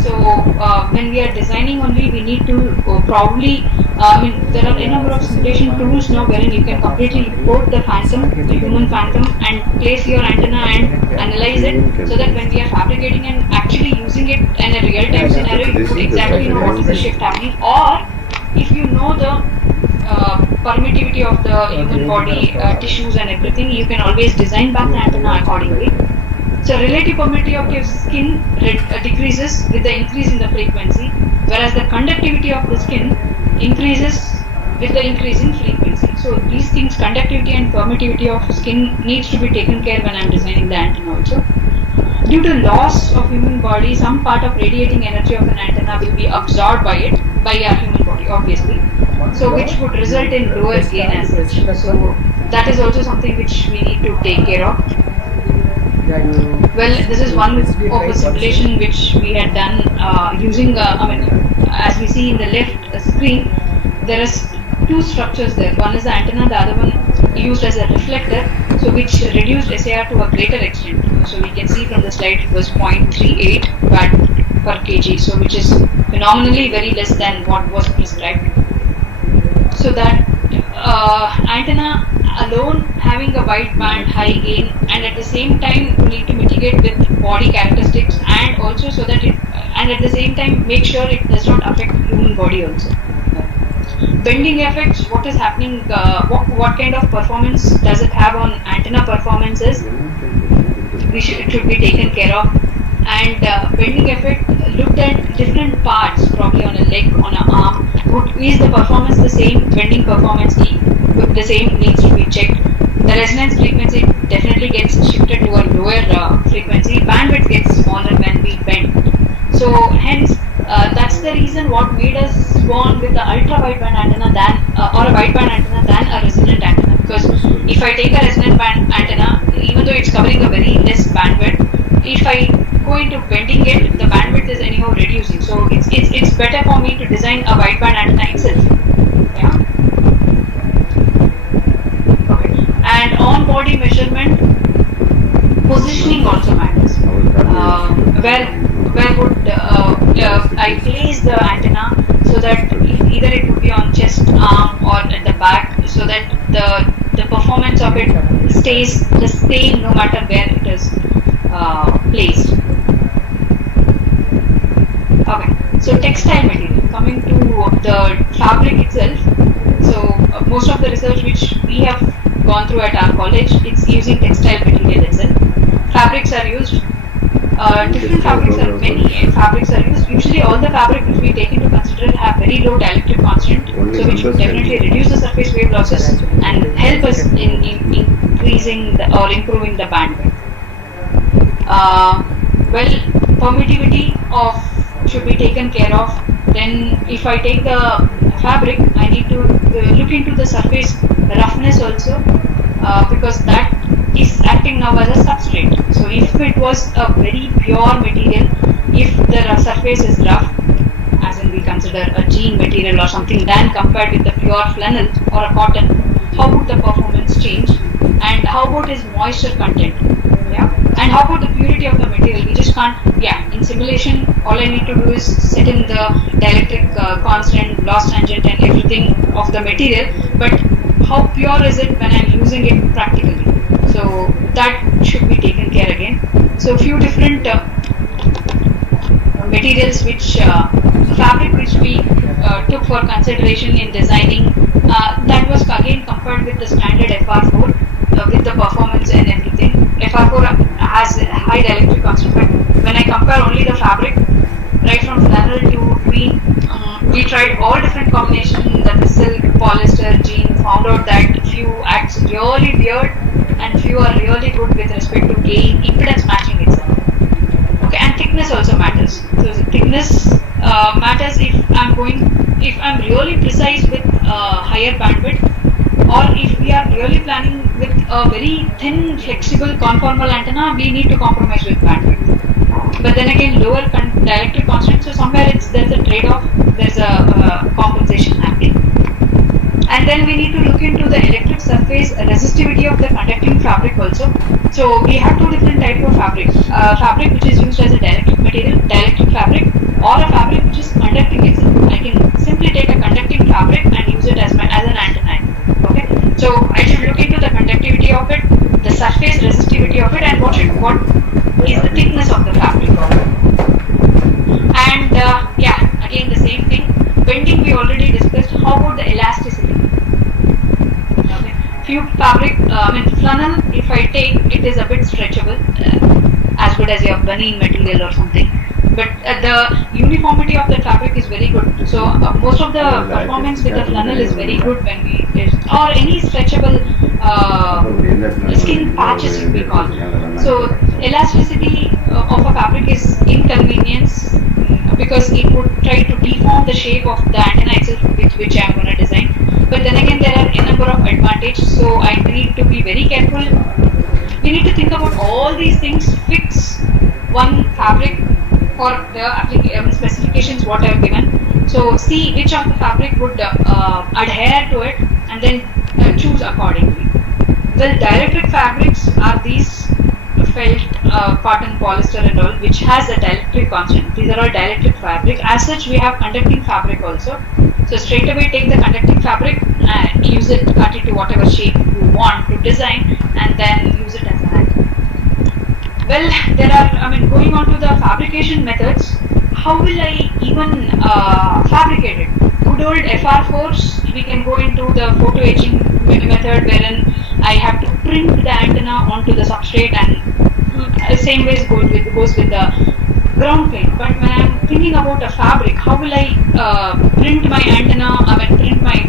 So when we are designing only, we need to probably, there are a number of simulation tools now wherein you can completely import the phantom, the human phantom, and place your antenna and analyze it, so that when we are fabricating and actually using it in a real-time scenario, you would exactly know what is the shift happening. Or if you know the permittivity of the human body, tissues and everything, you can always design back the antenna accordingly. So relative permittivity of skin decreases with the increase in the frequency, whereas the conductivity of the skin increases with the increase in frequency. So these things, conductivity and permittivity of skin, needs to be taken care when I am designing the antenna also. Due to loss of human body, some part of radiating energy of an antenna will be absorbed by our human body, obviously. So which would result in lower gain as such. So that is also something which we need to take care of. Well, this is one of a simulation which we had done using, as we see in the left screen, there is two structures there. One is the antenna, the other one used as a reflector, so which reduced SAR to a greater extent. So we can see from the slide it was 0.38 watt per kg, so which is phenomenally very less than what was prescribed. So that antenna alone having a wide band, high gain, and at the same time we need to mitigate with body characteristics, and also so that and at the same time make sure it does not affect human body also. Bending effects, what is happening, what kind of performance does it have on antenna performances, it should be taken care of. And bending effect, looked at different parts, probably on a leg, on an arm, is the performance the same, bending performance the same, needs to be checked. The resonance frequency definitely gets shifted to a lower frequency, bandwidth gets smaller when we bend. So hence that's the reason what made us go on with the ultra wideband antenna than or a wideband antenna than a resonant antenna. Because if I take a resonant band antenna, even though it's covering a very less bandwidth, if I go into bending it, the bandwidth is anyhow reducing. So it's better for me to design a wideband antenna itself. Yeah. Okay. And on body measurement, positioning also matters. Where would I place the antenna so that either it would be on chest, arm, or at the back, so that the performance of it stays the same no matter where it is placed. Okay, so textile material, coming to the fabric itself. So most of the research which we have gone through at our college, it's using textile material itself. Fabrics are used. Many fabrics are used. Usually all the fabric which we take into consideration have very low dielectric constant, so which would definitely reduce the surface wave losses and help us in increasing or improving the bandwidth. Well, permittivity should be taken care of. Then if I take the fabric, I need to look into the surface roughness also, because that is acting now as a substrate. So if it was a very pure material, if the surface is rough, as in we consider a jean material or something, then compared with the pure flannel or a cotton, how would the performance change? And how about its moisture content? Yeah. And how about the purity of the material? We just can't, in simulation, all I need to do is set in the dielectric constant, loss tangent and everything of the material, but how pure is it when I'm using it practically? So that should be taken care again. So few different materials fabric which we took for consideration in designing, that was again compared with the standard FR4 with the performance and everything. FR4 has high dielectric constant, but when I compare only the fabric, right from flannel to tweed, we tried all different combinations, that is silk, polyester, jean, found out that few acts really weird and few are really good with respect to gain, impedance matching itself. Okay, and thickness also matters. So the thickness matters if I'm really precise with higher bandwidth, or if we are really planning with a very thin, flexible conformal antenna, we need to compromise with bandwidth. But then again, lower dielectric constant, so somewhere there's a trade-off, there's a compensation happening. And then we need to look into the electric surface resistivity of the conducting fabric also. So we have two different types of fabric. Fabric which is used as a dielectric material, dielectric fabric, or a fabric which is conducting itself. I can simply take a conducting fabric and use it as an antenna. Okay. So I should look into the conductivity of it, the surface resistivity of it, and what is the thickness of the fabric. And yeah, again the same thing. Bending we already discussed. How about the elasticity? Okay. Few fabric, flannel, if I take, it is a bit stretchable, as good as your baleen material or something. But the uniformity of the fabric is very good. So most of the performance with the flannel is very good when or any stretchable skin patches we call. So elasticity of a fabric is inconvenience, because it would try to deform the shape of the antenna itself, which I am going to design. But then again, there are a number of advantages, so I need to be very careful. We need to think about all these things, fix one fabric for the specifications what I have given. So see which of the fabric would adhere to it, and then choose accordingly. Well, dielectric fabrics are these felt, cotton, polyester and all, which has a dielectric constant. These are all dielectric fabric. As such, we have conducting fabric also. So straight away take the conducting fabric and use it, cut it to whatever shape you want to design, and then use it as an antenna. Well, there are, going on to the fabrication methods. How will I even fabricate it? Good old FR4s, we can go into the photo etching method, wherein I have to print the antenna onto the substrate, and the same way goes with the ground plane. But when I am thinking about a fabric, how will I print my antenna, print my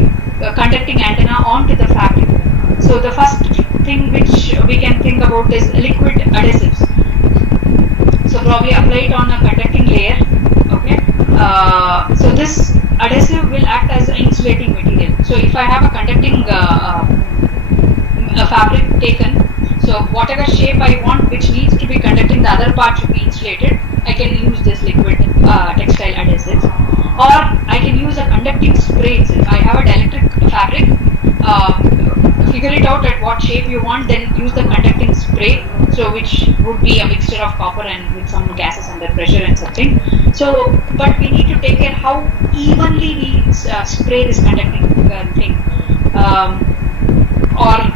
conducting antenna onto the fabric? So the first thing which we can think about is liquid adhesives. So probably apply it on a conducting layer. Okay. So this adhesive will act as an insulating material. So if I have a conducting fabric taken, so whatever shape I want which needs to be conducting, the other part should be insulated, I can use this liquid textile adhesives. Or I can use a conducting spray itself. I have a dielectric fabric, figure it out at what shape you want, then use the conducting spray, so which would be a mixture of copper and with some gases under pressure and something. So, but we need to take care how evenly we spray this conducting thing. Or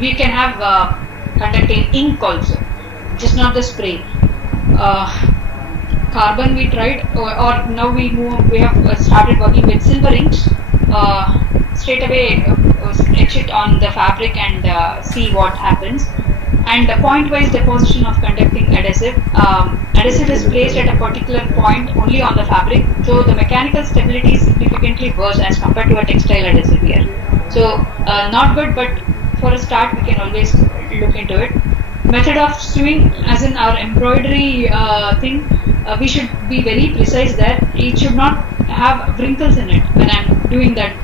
we can have conducting ink also, just not the spray. Carbon we tried, or now we have started working with silver inks. Straight away etch it on the fabric and see what happens. And point-wise deposition of conducting adhesive. Adhesive is placed at a particular point only on the fabric, so the mechanical stability is significantly worse as compared to a textile adhesive here. So not good, but for a start we can always look into it. Method of sewing, as in our embroidery thing, we should be very precise there. It should not have wrinkles in it when I'm doing that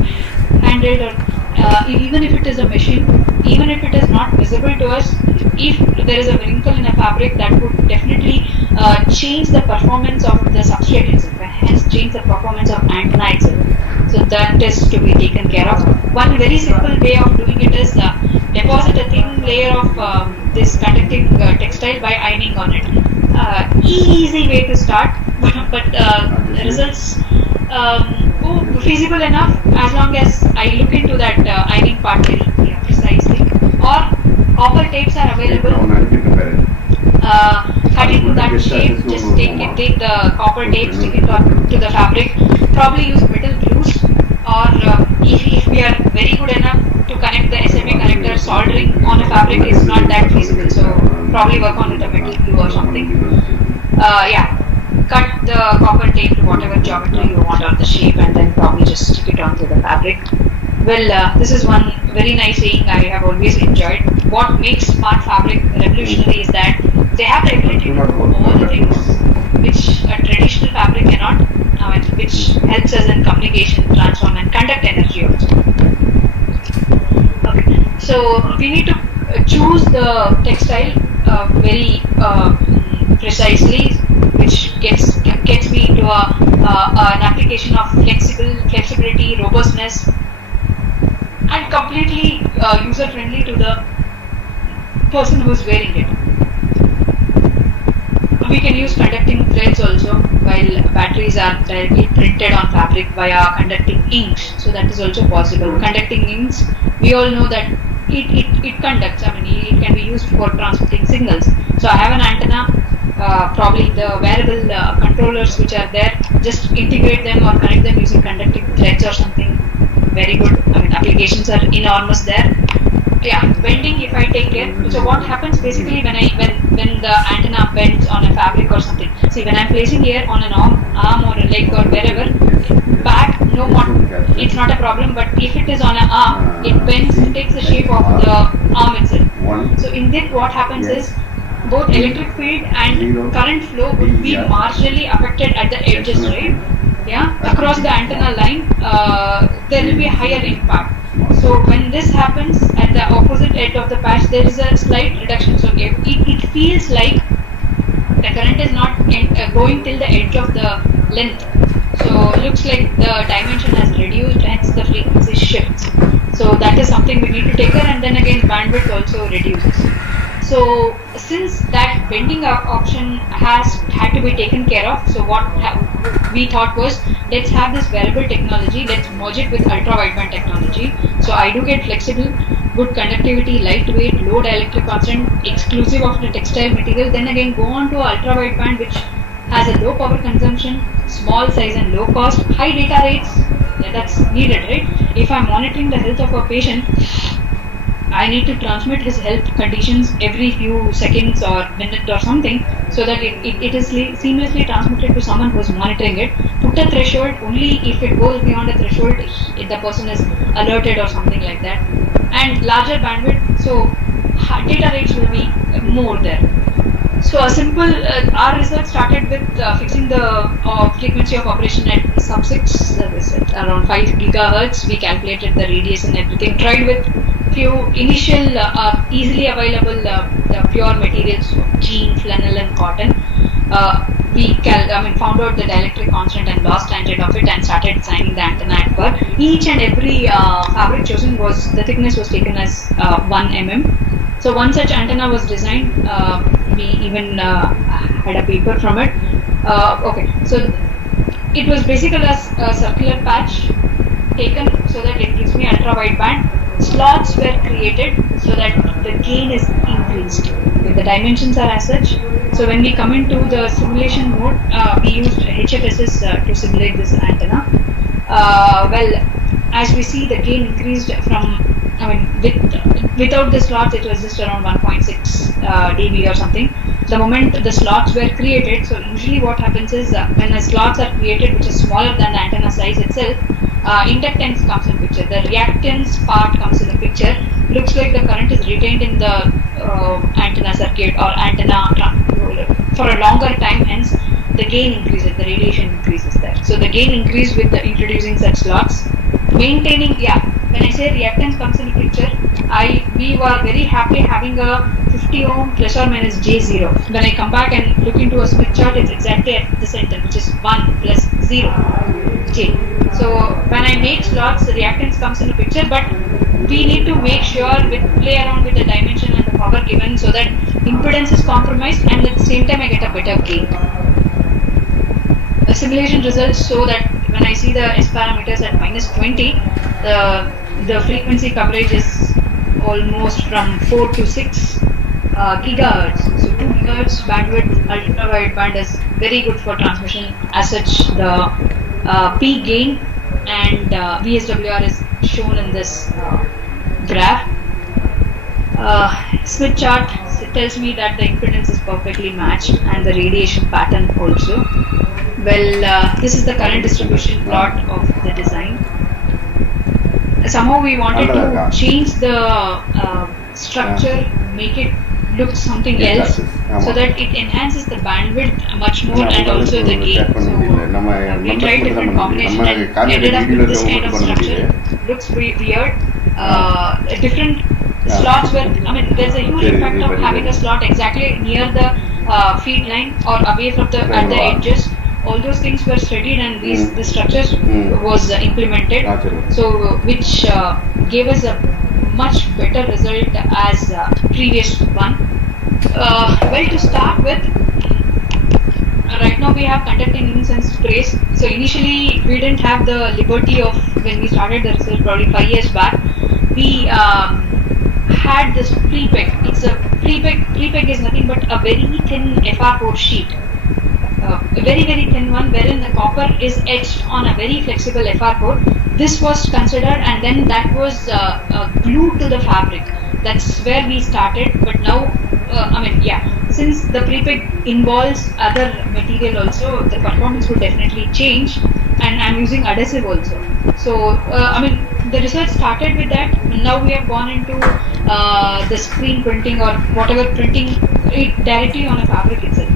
handheld, or even if it is a machine, even if it is not visible to us, if there is a wrinkle in a fabric, that would definitely change the performance of the substrate itself, and hence change the performance of antenna itself. So that is to be taken care of. One very simple way of doing it is deposit a thin layer of this conducting textile by ironing on it. Easy way to start, but the results feasible enough as long as I look into that ironing part very precisely. Or copper tapes are available. Cut it to that shape, just take the copper tape, stick it to the fabric. Probably use metal glues, or if we are very good enough to connect the SMA connector, soldering on a fabric is not that feasible. So probably work on with a metal glue or something. Cut the copper tape to whatever geometry you want on the shape, and then probably just stick it onto the fabric. Well, this is one very nice saying I have always enjoyed. What makes smart fabric revolutionary is that they have the ability to do all the things which a traditional fabric cannot. which helps us in communication, transform, and conduct energy also. Okay. So we need to choose the textile very precisely, which gets me into an application of flexibility, robustness, and completely user friendly to the person who's wearing it. We can use conducting threads also, while batteries are directly printed on fabric via conducting inks. So that is also possible. Conducting inks, we all know that it conducts. I mean, it can be used for transmitting signals. So I have an antenna, probably the wearable controllers which are there. Just integrate them or connect them using conducting threads or something. Very good. I mean, applications are enormous there. Yeah, bending if I take care. So what happens basically when the antenna bends on a fabric or something. See, when I'm placing here on an arm or a leg or wherever, back, no more, it's not a problem. But if it is on an arm, it bends, it takes the shape of the arm itself. So in this, what happens is both electric field and current flow would be marginally affected at the edges, right? Yeah, across the antenna line, there will be a higher impact. So when this happens at the opposite edge of the patch, there is a slight reduction. So it feels like the current is not going till the edge of the length. So looks like the dimension has reduced, hence the frequency shifts. So that is something we need to take care, and then again bandwidth also reduces. So since that bending option had to be taken care of, so what we thought was, let's have this wearable technology, let's merge it with ultra wideband technology. So I do get flexible, good conductivity, lightweight, low dielectric constant, exclusive of the textile material. Then again go on to ultra wideband, which has a low power consumption, small size and low cost, high data rates. Yeah, that's needed, right? If I'm monitoring the health of a patient, I need to transmit his health conditions every few seconds or minute or something, so that it is seamlessly transmitted to someone who is monitoring it. Put a threshold, only if it goes beyond a threshold, if the person is alerted or something like that. And larger bandwidth, so data rates will be more there. So a simple, our research started with fixing the frequency of operation at sub-6, around 5 gigahertz. We calculated the radius and everything. Tried with few initial easily available pure materials, jean, flannel, and cotton. We found out the dielectric constant and loss tangent of it, and started designing the antenna at per. Each and every fabric chosen was, the thickness was taken as 1 mm. So one such antenna was designed. We even had a paper from it. Okay, so it was basically a circular patch taken so that it gives me ultra wideband. Slots were created so that the gain is increased. The dimensions are as such. So when we come into the simulation mode, we used HFSS to simulate this antenna. Well, as we see, the gain increased from, without the slots, it was just around 1.6 dB or something. The moment the slots were created, so usually what happens is when the slots are created, which is smaller than the antenna size itself, inductance comes in picture. The reactance part comes in the picture. Looks like the current is retained in the antenna circuit or antenna for a longer time. Hence, the gain increases, the radiation increases there. So the gain increased with the introducing such slots. Maintaining, when I say reactance comes in the picture, we were very happy having a 50 ohm plus or minus J0. When I come back and look into a Smith chart, it's exactly at the center, which is 1 plus 0 J. So when I make slots, the reactance comes in the picture, but we need to make sure play around with the dimension and the power given so that impedance is compromised, and at the same time I get a better gain. The simulation results show that when I see the S parameters at minus 20, the frequency coverage is almost from 4 to 6 gigahertz. So 2 gigahertz bandwidth ultra wideband is very good for transmission. As such, the P gain and VSWR is shown in this graph. Smith chart tells me that the impedance is perfectly matched and the radiation pattern also. Well, this is the current distribution plot of the design. Somehow we wanted to change the structure, make it looks something else, so that it enhances the bandwidth much more and also the gain. So we tried different combinations and ended up with this kind of structure. Looks weird. Different slots where, I mean, there's a huge impact of having a slot exactly near the feed line or away from the at the edges. All those things were studied and the structures was implemented, so which gave us a much better result as previous one. Well, to start with, right now we have conducting units and sprays. So initially we didn't have the liberty of, when we started the research probably 5 years back, we had this pre-peg. It's a pre-peg. Pre-peg is nothing but a very thin FR4 sheet. A very thin one, wherein the copper is etched on a very flexible FR4. This was considered, and then that was glued to the fabric. That's where we started. But now, since the pre-peg involves other material also, the performance would definitely change. And I'm using adhesive also. So the research started with that. Now we have gone into the screen printing or whatever, printing it directly on a fabric itself.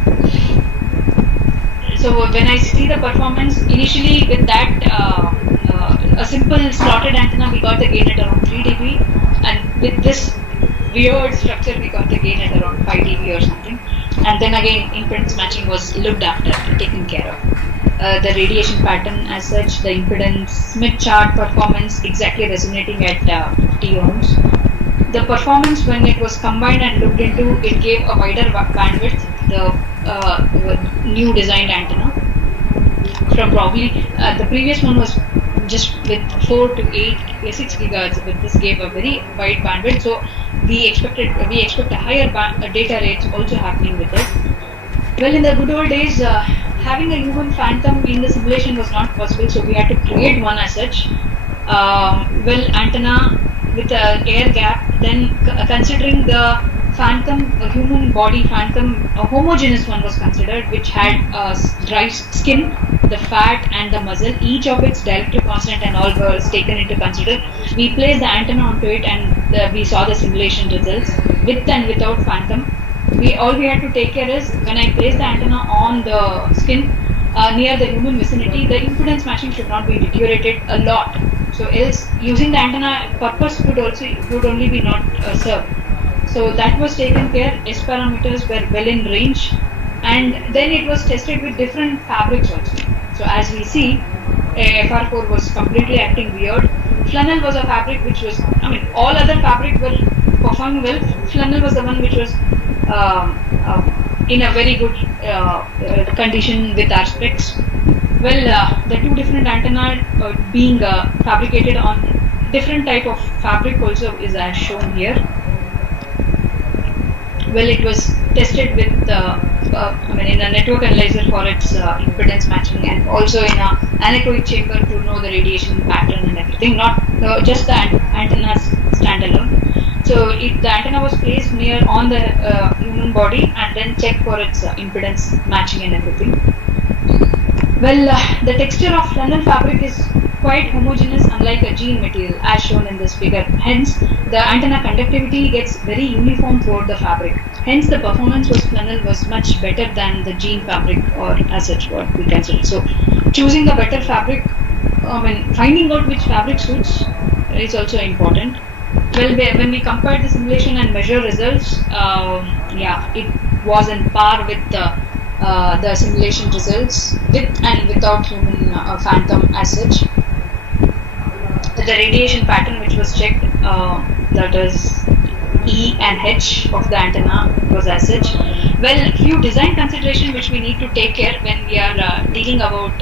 So when I see the performance, initially with that a simple slotted antenna, we got the gain at around 3 dB, and with this weird structure, we got the gain at around 5 dB or something. And then again, impedance matching was looked after, taken care of. The radiation pattern as such, the impedance, Smith chart performance exactly resonating at 50 ohms. The performance, when it was combined and looked into, it gave a wider bandwidth. The new designed antenna from probably the previous one was just with 4 to 6 gigahertz, but this gave a very wide bandwidth. So we expect a higher data rates also happening with this. Well, in the good old days, having a human phantom in the simulation was not possible, so we had to create one as such. Antenna with an air gap, then considering the phantom, a human body phantom, a homogeneous one was considered, which had dry skin, the fat and the muzzle, each of its dielectric constant and all was taken into consider. We placed the antenna onto it and we saw the simulation results with and without phantom. All we had to take care is, when I place the antenna on the skin near the human vicinity, the impedance matching should not be deteriorated a lot. So else using the antenna purpose would only be not served. So that was taken care. S parameters were well in range, and then it was tested with different fabrics also. So as we see, FR4 was completely acting weird. Flannel was a fabric which was, all other fabric were performing well. Flannel was the one which was in a very good condition with our specs. Well, the two different antenna being fabricated on different type of fabric also is as shown here. Well, it was tested with in a network analyzer for its impedance matching, and also in a anechoic chamber to know the radiation pattern and everything, not just the antennas standalone. So the antenna was placed near on the human body and then checked for its impedance matching and everything. Well, the texture of flannel fabric is quite homogeneous, unlike a jean material as shown in this figure. Hence, the antenna conductivity gets very uniform throughout the fabric. Hence, the performance of flannel was much better than the jean fabric, or as such what we consider. So, choosing a better fabric, finding out which fabric suits is also important. Well, when we compared the simulation and measure results, it was on par with the simulation results with and without human phantom as such. The radiation pattern which was checked, that is E and H of the antenna, was as such. Well, few design considerations which we need to take care when we are dealing about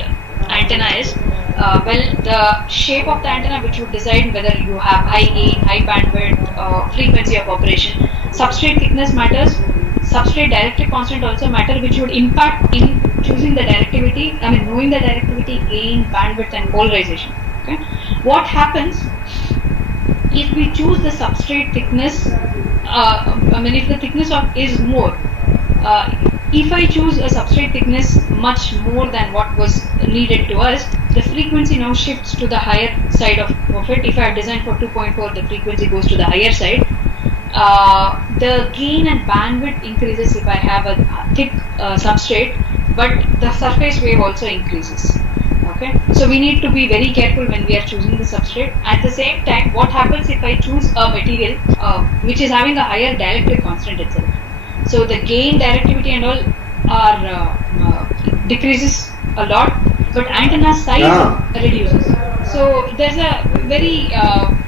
antenna is, the shape of the antenna, which would decide whether you have high gain, high bandwidth, frequency of operation. Substrate thickness matters. Substrate dielectric constant also matter, which would impact in choosing the directivity. Knowing the directivity, gain, bandwidth, and polarization. Okay. What happens if we choose the substrate thickness? If the thickness is more. If I choose a substrate thickness much more than what was needed to us, the frequency now shifts to the higher side of it. If I have designed for 2.4, the frequency goes to the higher side. the gain and bandwidth increases if I have a thick substrate, but the surface wave also increases. Okay, so we need to be very careful when we are choosing the substrate. At the same time, what happens if I choose a material which is having a higher dielectric constant itself? So the gain, directivity and all are decreases a lot, but antenna size reduces. So there's a very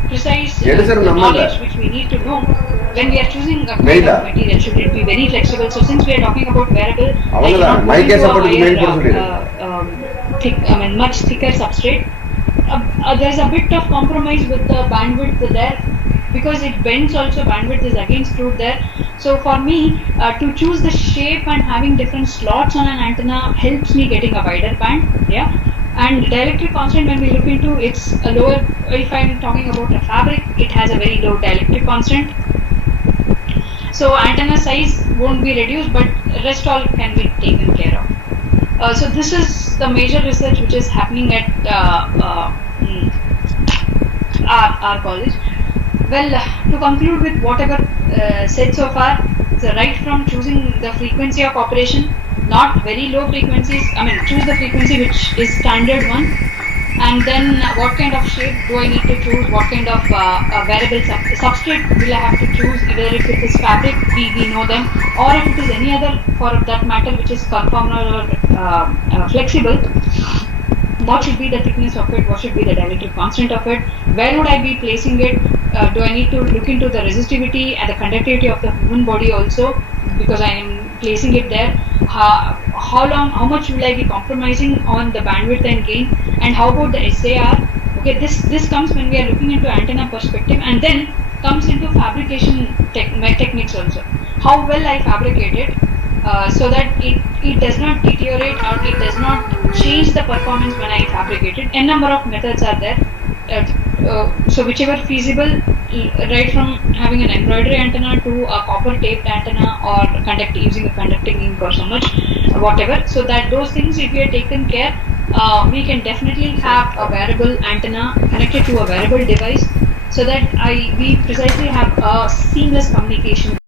precise knowledge which we need to know when we are choosing a kind of material. Should it be very flexible? So since we are talking about wearable, I cannot go into a higher, much thicker substrate. There's a bit of compromise with the bandwidth there, because it bends also. Bandwidth is again screwed there. So for me, to choose the shape and having different slots on an antenna helps me getting a wider band. Yeah. And dielectric constant, when we look into, it's a lower. If I'm talking about a fabric, it has a very low dielectric constant. So antenna size won't be reduced, but rest all can be taken care of. So this is the major research which is happening at our college. Well, to conclude with whatever said so far, so right from choosing the frequency of operation, not very low frequencies, choose the frequency which is standard one, and then what kind of shape do I need to choose, what kind of variable substrate will I have to choose, either if it is fabric, we know them, or if it is any other for that matter which is conformal or flexible. What should be the thickness of it, what should be the dielectric constant of it, where would I be placing it, do I need to look into the resistivity and the conductivity of the human body also, because I am placing it there, how much will I be compromising on the bandwidth and gain, and how about the SAR. Okay, this comes when we are looking into antenna perspective, and then comes into fabrication techniques also. How well I fabricate it, so that it does not deteriorate or it does not change the performance when I fabricate it. N number of methods are there. So whichever feasible, right from having an embroidery antenna to a copper taped antenna or using a conducting ink or so much, whatever. So that those things, if we are taken care, we can definitely have a wearable antenna connected to a wearable device, so that we precisely have a seamless communication.